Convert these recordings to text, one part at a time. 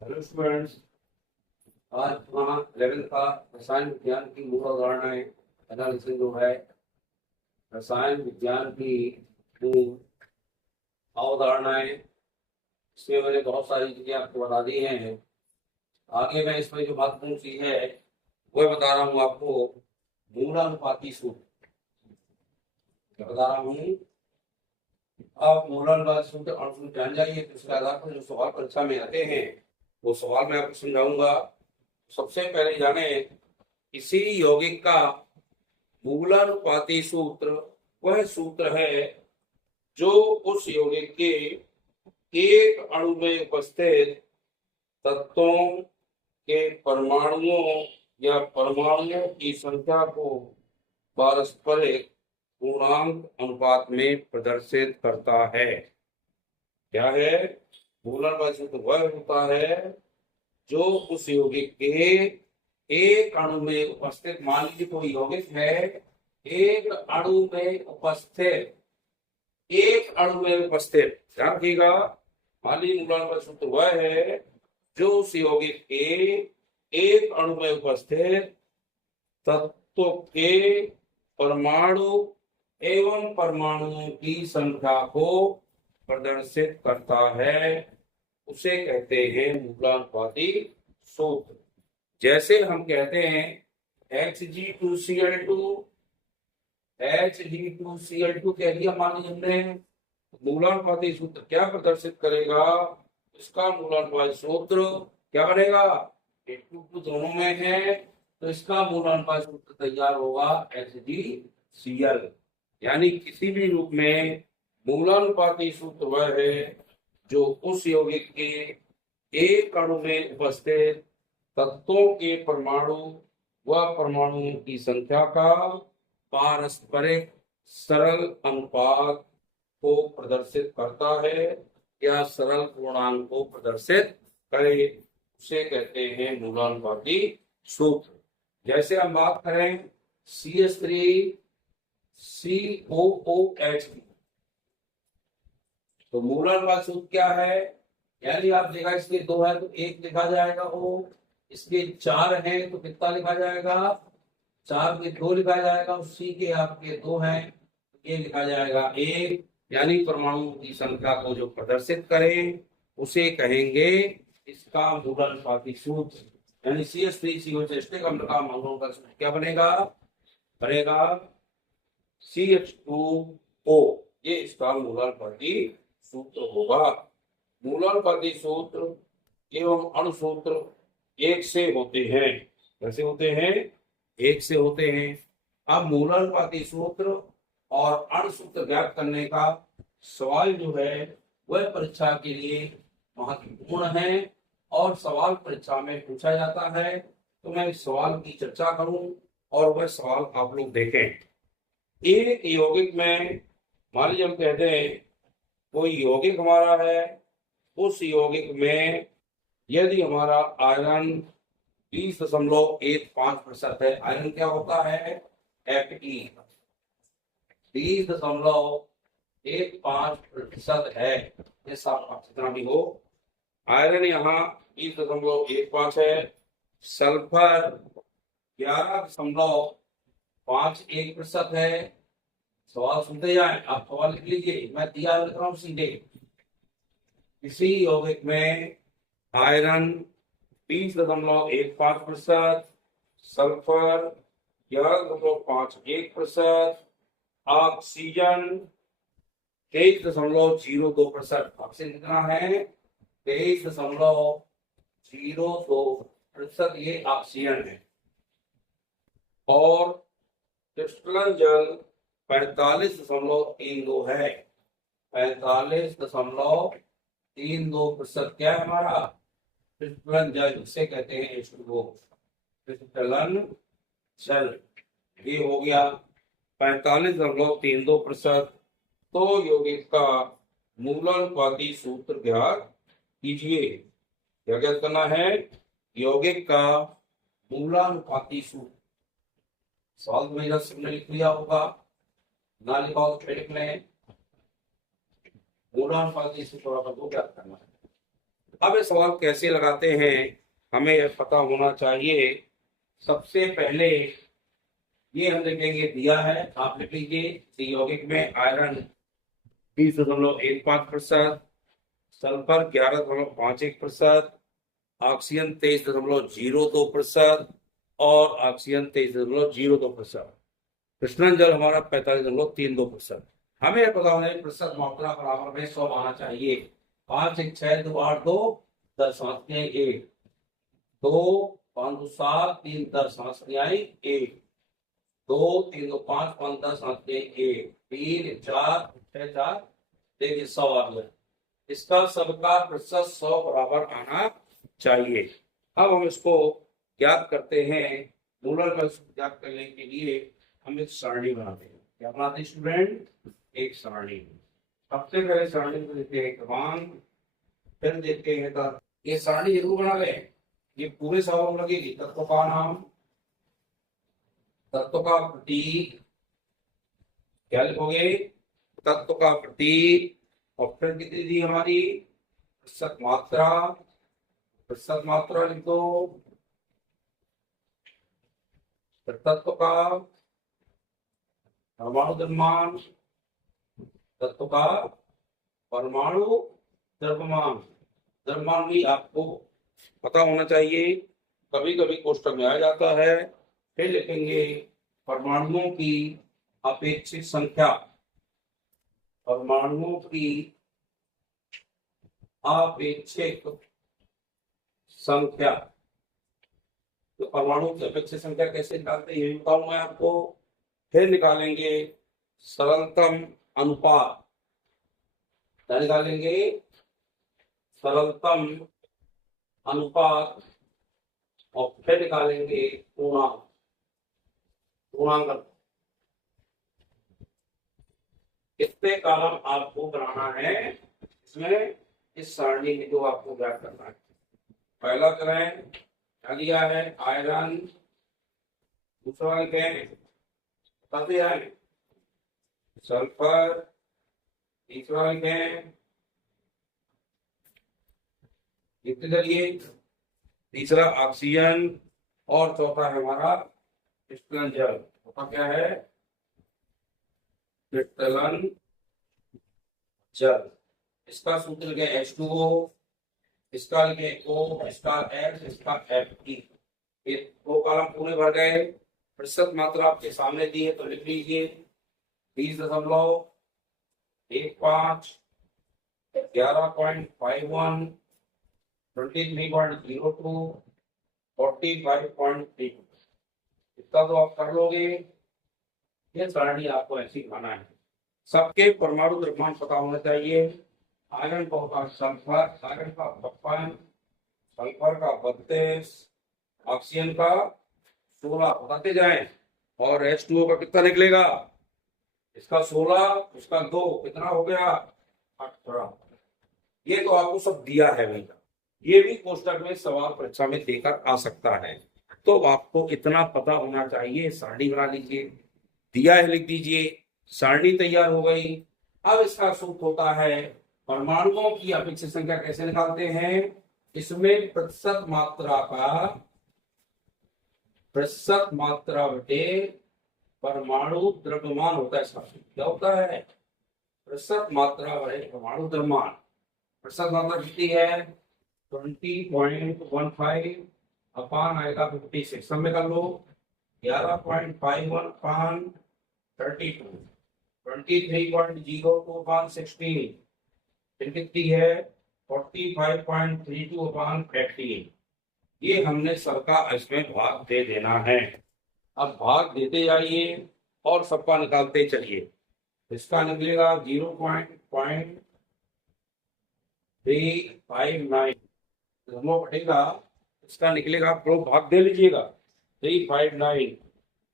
Hello students. आज वहाँ 11th का रसायन विज्ञान की मूल अवधारणाएं एनालिसिस जो है रसायन विज्ञान की मूल अवधारणाएं, इसमें मैंने बहुत सारी चीजें आपको बता दी हैं। आगे मैं इसमें जो महत्वपूर्ण चीज है वह बता रहा हूँ आपको। मूलानुपाती सूत्र क्या बता रहा हूँ। आप मूलानुपाती सूत्र अणु जान जाइए, तो उसके आधार पर जो सवाल परीक्षा में आते हैं वो सवाल मैं आपको समझाऊंगा। सबसे पहले जाने किसी यौगिक का मूलानुपाती सूत्र वह सूत्र है जो उस यौगिक के एक अणु में उपस्थित तत्वों के परमाणुओं या परमाणुओं की संख्या को पारस्परिक पूर्णांक अनुपात में प्रदर्शित करता है। क्या है? मूलानुपाती सूत्र वह होता है जो उस यौगिक के एक अणु में उपस्थित, मान लीजिए कोई यौगिक है, एक अणु में उपस्थित, एक अणु में उपस्थित, ध्यान रखिएगा। मान लीजिए मूलानुपाती सूत्र वह है जो उस यौगिक के एक अणु में उपस्थित तत्व के परमाणु एवं परमाणुओं की संख्या को प्रदर्शित करता है, उसे कहते हैं मूलानुपाती सूत्र। जैसे हम कहते हैं Hg2Cl2, Hg2Cl2 कह दिया मान लीजिए हमने, मूलानुपाती सूत्र क्या प्रदर्शित करेगा? इसका मूलानुपाती सूत्र क्या बनेगा? H2 दोनों में है तो इसका मूलानुपाती सूत्र तैयार होगा HgCl। यानी किसी भी रूप में मूलानुपाती सूत्र वह है जो उस यौगिक के एक अणु में उपस्थित तत्वों के परमाणु व परमाणुओं की संख्या का पारस्परिक सरल अनुपात को प्रदर्शित करता है या सरल पूर्णांक को प्रदर्शित करे, उसे कहते हैं मूलानुपाती सूत्र। जैसे हम बात करें CH3COOH की, तो मूलानुपाती सूत्र क्या है? यानी आप देखा इसके दो है तो एक लिखा जाएगा O, इसके चार हैं तो कितना लिखा जाएगा? चार के दो लिखा जाएगा। C के आपके दो हैं तो ये लिखा जाएगा एक। यानी परमाणुओं की संख्या को जो प्रदर्शित करें उसे कहेंगे इसका मूलानुपाती सूत्र। यानी CH3COOH एस्टिक अम्ल का अम्लों का सूत्र क्या बनेगा? बनेगा CH2O। ये इसका मूलानुपाती सूत्र होगा। मूलानुपाती सूत्र एवं अणु सूत्र एक से होते हैं। कैसे होते हैं? एक से होते हैं। अब मूलानुपाती सूत्र और अणु सूत्र ज्ञात करने का सवाल जो है वह परीक्षा के लिए महत्वपूर्ण है और सवाल परीक्षा में पूछा जाता है। तो मैं इस सवाल की चर्चा करूं और वह सवाल आप लोग देखें। एक यौगिक में मान लीजिए हम कहते हैं कोई यौगिक हमारा है, उस यौगिक में यदि हमारा आयरन 20.15% है, आयरन क्या होता है? Fe 20.15% है। ये सब जितना भी हो, आयरन यहाँ 20.15 है, सल्फर 11.51% है। सवाल सुनते जाए, आप सवाल लिख लीजिए, मैं दिया लिख रहा हूँ सीधे। किसी यौगिक में आयरन 20.15%, सल्फर 11.51%, ऑक्सीजन 23.02%। ऑक्सीजन कितना है? 23.02%। ये ऑक्सीजन है। और क्रिस्टलन जल 45.32 है। 45.32% क्या है हमारा? क्रिस्टलन जल, जिसे कहते हैं H2O, क्रिस्टलन जल। ये हो गया 45.32%। तो यौगिक का मूलानुपाती सूत्र ज्ञात कीजिए। क्या ज्ञात करना है? यौगिक का मूलानुपाती सूत्र। सवाल मेरा सबने लिख लिया होगा, ना लिखा हो तो लिख लें। मूलानुपाती सूत्र को ज्ञात करना है। अब ये सवाल कैसे लगाते हैं हमें यह पता होना चाहिए। सबसे पहले ये हम लिखेंगे, दिया है, आप लिख लीजिए यौगिक में आयरन 20.15%, सल्फर 11.51%, ऑक्सीजन 23.02% और ऑक्सीजन 23.02%, कृष्णन जल हमारा 45.32%। हमें यह पता होना है प्रतिशत मात्रा बराबर में 100 आना चाहिए। 5 1 6 2 8 2 10 5 1 2 5 2 7 3 10 5 1 2 3 2 5 5 10 5 1 3 4 6 4 देखिए 100 आ गया। इसका सबका प्रतिशत 100 बराबर आना चाहिए। अब हम इसको ज्ञात करते हैं। मूलर का ज्ञात करने के लिए हम एक सारणी बनाते हैं। क्या बनाते हैं स्टूडेंट? एक सारणी। सबसे पहले सारणी को देते हैं क्रमांक, फिर देखते हैं तत्व। ये सारणी जरूर बना लें, ये पूरे सवाल में लगेगी। तत्व का नाम, तत्व का प्रतीक, क्या लिखोगे? तत्व का प्रतीक, और फिर कितनी दी हमारी प्रतिशत मात्रा, प्रतिशत मात्रा लिख दो, तत्व का परमाणु द्रव्यमान, तत्व का परमाणु द्रव्यमान। द्रव्यमान भी आपको पता होना चाहिए, कभी कभी कोष्टक में आ जाता है। फिर लिखेंगे परमाणुओं की अपेक्षित संख्या, परमाणुओं की अपेक्षित संख्या। तो परमाणु की अपेक्षित संख्या कैसे निकालते हैं ये बताऊं मैं आपको। फिर निकालेंगे सरलतम अनुपात, क्या निकालेंगे? सरलतम अनुपात, और फिर निकालेंगे पूर्णांक, पूर्णांक। इतने कॉलम आपको बनाना है इसमें, इस सारणी में जो आपको ज्ञात करना है। पहला करें, क्या दिया है? आयरन। दूसरा लिखें सल्फर। तीसरा लिखें, करिए, तीसरा ऑक्सीजन, और चौथा है हमारा क्रिस्टलन जल। चौथा क्या है? क्रिस्टलन जल। इसका सूत्र लिखे H2O, इसका लिखे O, इसका X, इसका Fe। ये दो कॉलम पूरे भर गए। प्रतिशत मात्रा आपके सामने दी है तो लिख लीजिए 20.15, 11.51, 23.02, 45.32। इतना तो आप कर लोगे। ये सारणी आपको ऐसी बनाना है। सबके परमाणु द्रव्यमान पता होना चाहिए। आयरन का होता है सल्फर, आयरन का 56, सल्फर का 32, ऑक्सीजन का 16, बताते जाएं। और H2O का कितना निकलेगा? इसका 16, इसका 2, कितना हो गया? 18। ये तो आपको सब दिया है भैया, ये भी कोष्टक में सवाल परीक्षा में देकर आ सकता है। तो आपको इतना पता होना चाहिए। सारणी बना लीजिए, दिया है लिख दीजिए, सारणी तैयार हो गई। अब इसका सूत्र होता है परमाणुओं की अपेक्षित संख्या कैसे निकालते हैं। इसमें प्रतिशत मात्रा का, प्रतिशत मात्रा बटे परमाणु द्रव्यमान होता है। इसका क्या होता है? प्रतिशत मात्रा बटे परमाणु द्रव्यमान। प्रतिशत मात्रा कितनी है? 20.15 अपान आएगा 56, सब में कर लो। 11.51 अपान 32, 23.02 अपान 16, फिर कितनी है? 45.32 अपान 18। ये हमने सबका इसमें भाग दे देना है। अब भाग देते जाइए और सबका निकालते चलिए। इसका निकलेगा 0.359, दोनों कटेगा, इसका निकलेगा, आप लोग भाग दे लीजिएगा 359,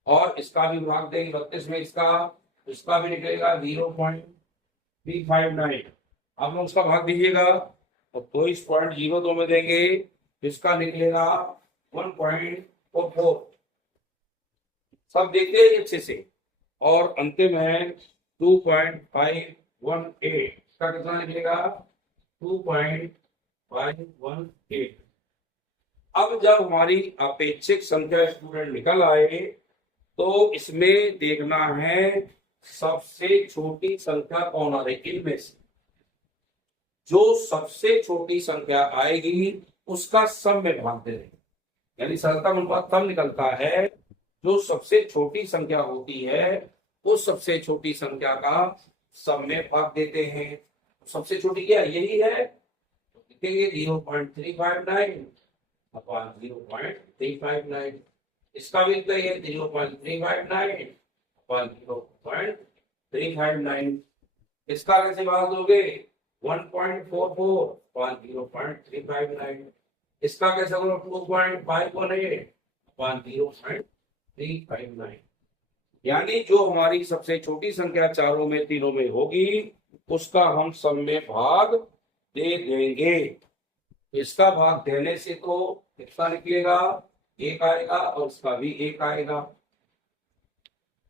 और इसका भी भाग देंगे 32 में, इसका भी निकलेगा 0.359। आप लोग उसका भाग दीजिएगा और 22.02 में देंगे, इसका निकलेगा 1.44। सब देखते हैं अच्छे से। और अंतिम है 2.518, इसका कितना निकलेगा? 2.518। 518। अब जब हमारी अपेक्षित संख्या स्टूडेंट निकल आए तो इसमें देखना है सबसे छोटी संख्या कौन आ रही है। इनमें से जो सबसे छोटी संख्या आएगी उसका सब में भाग दे देंगे। यानी सरलतम अनुपात तब निकलता है जो सबसे छोटी संख्या होती है उस सबसे छोटी संख्या का सब में भाग देते हैं। सबसे छोटी क्या यही है, तो लिखेंगे 0.359 अपॉन 0.359। इसका भी है 0.359 अपॉन 0.359। इसका कैसे भाग दोगे 1.44 अपॉन 0.359। इसका कैसे करो 2.518 अपॉन 0.359। यानी जो हमारी सबसे छोटी संख्या चारों में तीनों में होगी उसका हम सब में भाग दे देंगे। इसका भाग देने से तो कितना निकलेगा 1 आएगा और इसका भी 1 आएगा।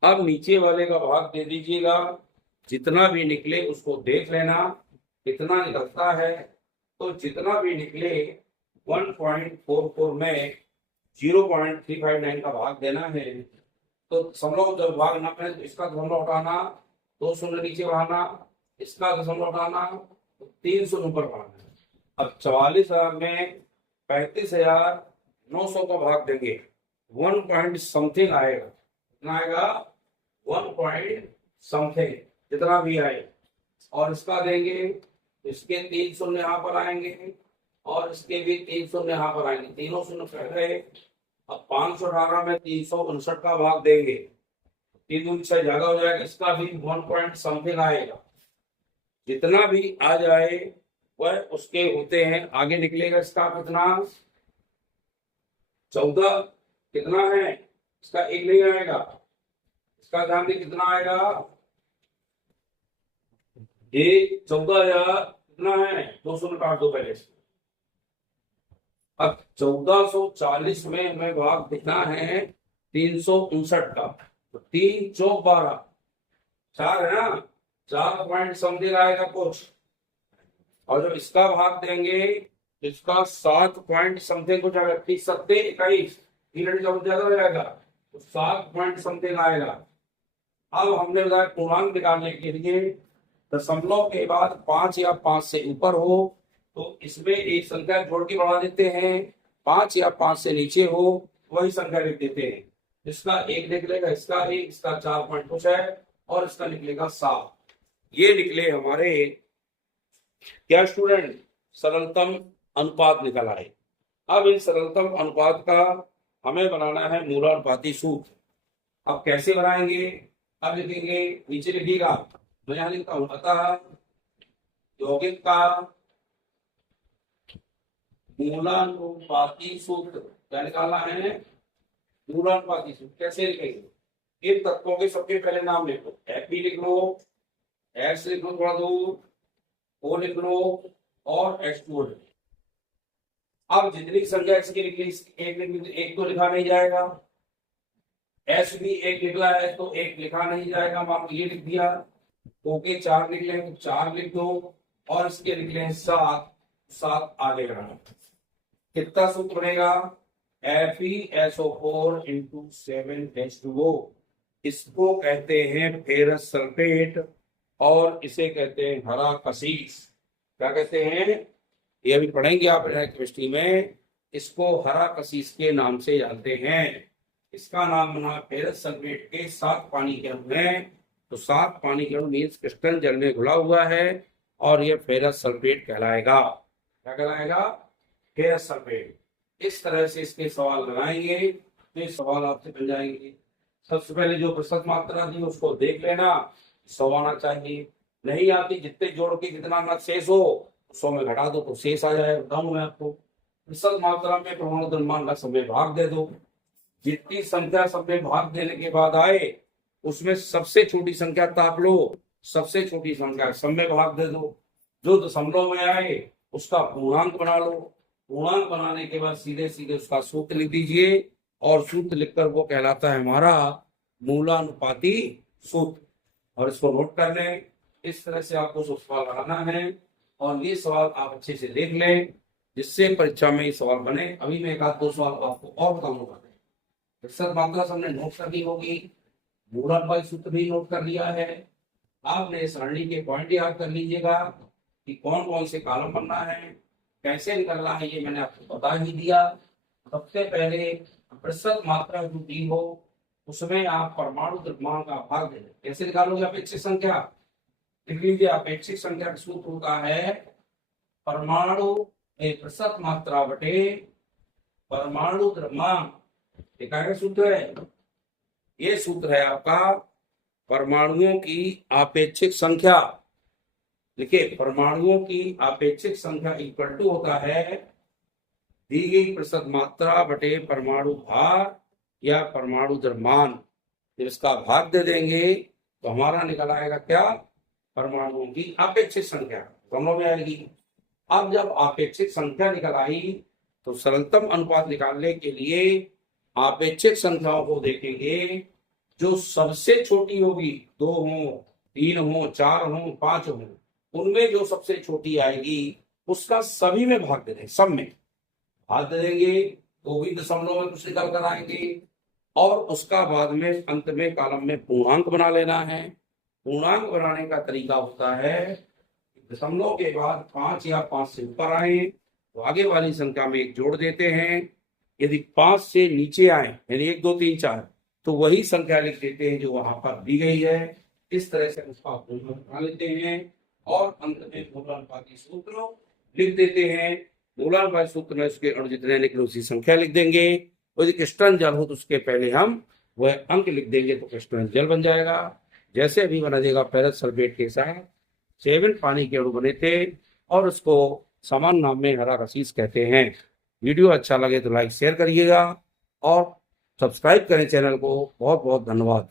अब नीचे वाले का भाग दे दीजिएगा, जितना भी निकले उसको देख लेना कितना निकलता है। तो जितना भी निकले 1.44 में 0.359 का भाग देना है। तो दशमलव जब भाग ना करें तो इसका दशमलव उठाना, 2 शून्य नीचे बढ़ाना, इसका दशमलव उठाना, तो 300 ऊपर बढ़ाना। अब 44,000 में 35,900 का भाग देंगे 1 पॉइंट समथिंग आएगा। कितना आएगा 1 पॉइंट समथिंग जितना भी आए। और इसका देंगे, इसके 3 शून्य यहाँ पर आएंगे और इसके भी 3 शून्य यहाँ पर आएंगे, तीनों शून्य कट गए। अब 518 में 359 का भाग देंगे, 3 दूनी से ज्यादा हो जाएगा, इसका भी 1 पॉइंट समथिंग आएगा। जितना भी आ जाए वह उसके होते हैं। आगे निकलेगा इसका कितना 14 कितना है, इसका 1 नहीं आएगा। इसका ध्यान दे कितना आएगा ये 14,000 कितना है 200 काट दो पहले से। अब 1440 में हमें भाग देना है 359 का, तो 3 चौक 12 4 है ना, 4 पॉइंट समथिंग आएगा कुछ। और जब इसका भाग देंगे इसका 7 पॉइंट समथिंग कुछ आएगा, 30 सत्ते 21 3 ज्यादा हो जाएगा, तो 7 पॉइंट समथिंग आएगा। अब हमने बताया पूर्णांक निकालने के लिए दशमलव के बाद 5 या 5 से ऊपर हो तो इसमें एक संख्या जोड़ के बढ़ा देते हैं, 5 या 5 से नीचे हो वही संख्या लिख देते हैं। इसका 1 निकलेगा, इसका 1, इसका 4 पॉइंट कुछ है और इसका निकलेगा 7। ये निकले हमारे क्या स्टूडेंट सरलतम अनुपात निकल आए। अब इन सरलतम अनुपात का हमें बनाना है मूलानुपाती सूत्र। अब कैसे बनाएंगे, अब लिखेंगे नीचे लिखिएगा, मैं यहां लिखता हूं अतः यौगिक का मूलानुपाती सूत्र क्या निकालना है, मूलानुपाती सूत्र कैसे लिखेंगे। इन तत्वों के सबके पहले नाम लिख लो, F लिख लो, X लिख लो थोड़ा दूर, O लिख लो और H2O लिख लो। अब जितनी संख्या इसकी लिख ली, एक तो लिखा नहीं जाएगा, S भी 1 निकला है तो 1 लिखा नहीं जाएगा, मान ये लिख दिया। ओके 4 निकले तो 4 लिख दो और इसके निकले 7 आगे बढ़ाना। कितना सूत्र बनेगा FeSO4 × 7H2O। इसको कहते हैं फेरस सल्फेट और इसे कहते हैं हरा कसीस। क्या कहते हैं, ये अभी पढ़ेंगे आप केमिस्ट्री में। इसको हरा कसीस के नाम से जानते हैं। इसका नाम बना फेरस सल्फेट के 7 पानी के अणु हैं। तो 7 पानी के अणु मीन्स क्रिस्टल जल में घुला हुआ है और ये फेरस सल्फेट कहलाएगा। क्या कहलाएगा, फेरस सल्फेट। इस तरह से इसके सवाल बनाएंगे तो ये सवाल आपसे बन जाएंगे। सबसे पहले जो प्रतिशत मात्रा थी उसको देख लेना, 100 आना चाहिए। नहीं आती, जितने जोड़ के जितना ना शेष हो 100 में घटा दो तो शेष आ जाए, बताऊं मैं आपको। प्रतिशत मात्रा में परमाणु द्रव्यमान का समय भाग दे दो। जितनी संख्या समय भाग देने के बाद आए उसमें सबसे छोटी संख्या ताप लो, सबसे छोटी संख्या समय भाग दे दो। जो दशमलव में आए उसका पूर्णांक बना लो। पूर्णांक बनाने के बाद सीधे सीधे उसका सूत्र लिख दीजिए और सूत्र लिखकर वो कहलाता है हमारा मूलानुपाती सूत्र। और इसको नोट कर लें। इस तरह से आपको सवाल बनाना है और ये सवाल आप अच्छे से देख लें। जिससे परीक्षा में ये सवाल बने। अभी मैं एक आध दो सवाल आपको और बताऊंगा। प्रतिशत मात्रा सबने नोट कर ली होगी, मूलक सूत्र भी नोट कर लिया है। आपने सरणी के पॉइंट याद कर लीजिएगा कि कौन कौन से कॉलम बनना है, कैसे निकलना है, ये मैंने आपको बता ही दिया। सबसे पहले प्रतिशत मात्रा जो दी हो उसमें आप परमाणु द्रव्यमान का भाग दे दें। कैसे निकालोगे अपेक्षित संख्या? लिख लीजिए, अपेक्षित संख्या का सूत्र होता है परमाणु प्रतिशत मात्रा बटे परमाणु द्रव्यमान। क्या सूत्र है? ये सूत्र है आपका परमाणुओं की आपेक्षिक संख्या। देखिए, परमाणुओं की आपेक्षिक संख्या इक्वल टू होता है दी गई प्रतिशत मात्रा बटे परमाणु भार या परमाणु द्रव्यमान। जब इसका भाग दे देंगे तो हमारा निकल आएगा क्या? परमाणुओं की आपेक्षिक संख्या दोनों में आएगी। अब जब आपेक्षिक संख्या निकल आई तो सरलतम अनुपात निकालने के लिए आपेक्षिक संख्याओं को देखेंगे, जो सबसे छोटी होगी, 2 हो, 3 हो, 4 हो, 5 हो, उनमें जो सबसे छोटी आएगी उसका सभी में भाग दे देंगे, सब में भाग दे देंगे तो भी दशमलव में कुछ निकल कर आएंगे। और उसका बाद में अंत में कॉलम में पूर्णांक बना लेना है। पूर्णांक बनाने का तरीका होता है दशमलव के बाद 5 या 5 से ऊपर आए तो आगे वाली संख्या में 1 जोड़ देते हैं। यदि 5 से नीचे आए यानी 1 2 3 4 तो वही संख्या लिख देते हैं जो वहां पर दी गई है। इस तरह से उसका पूर्णांक बना लेते हैं और अंत में मूलानुपाती सूत्र लिख देते हैं। मूलानुपाती सूत्र में उसके अणु जितने निकले उसी संख्या लिख देंगे। और यदि क्रिस्टल जल हो तो उसके पहले हम वह अंक लिख देंगे तो क्रिस्टल जल बन जाएगा। जैसे अभी बना देगा फेरस सल्फेट के साथ 7 पानी के अणु बने थे और उसको समान नाम में हरा रसीस कहते हैं। वीडियो अच्छा लगे तो लाइक शेयर करिएगा और सब्सक्राइब करें चैनल को। बहुत बहुत धन्यवाद।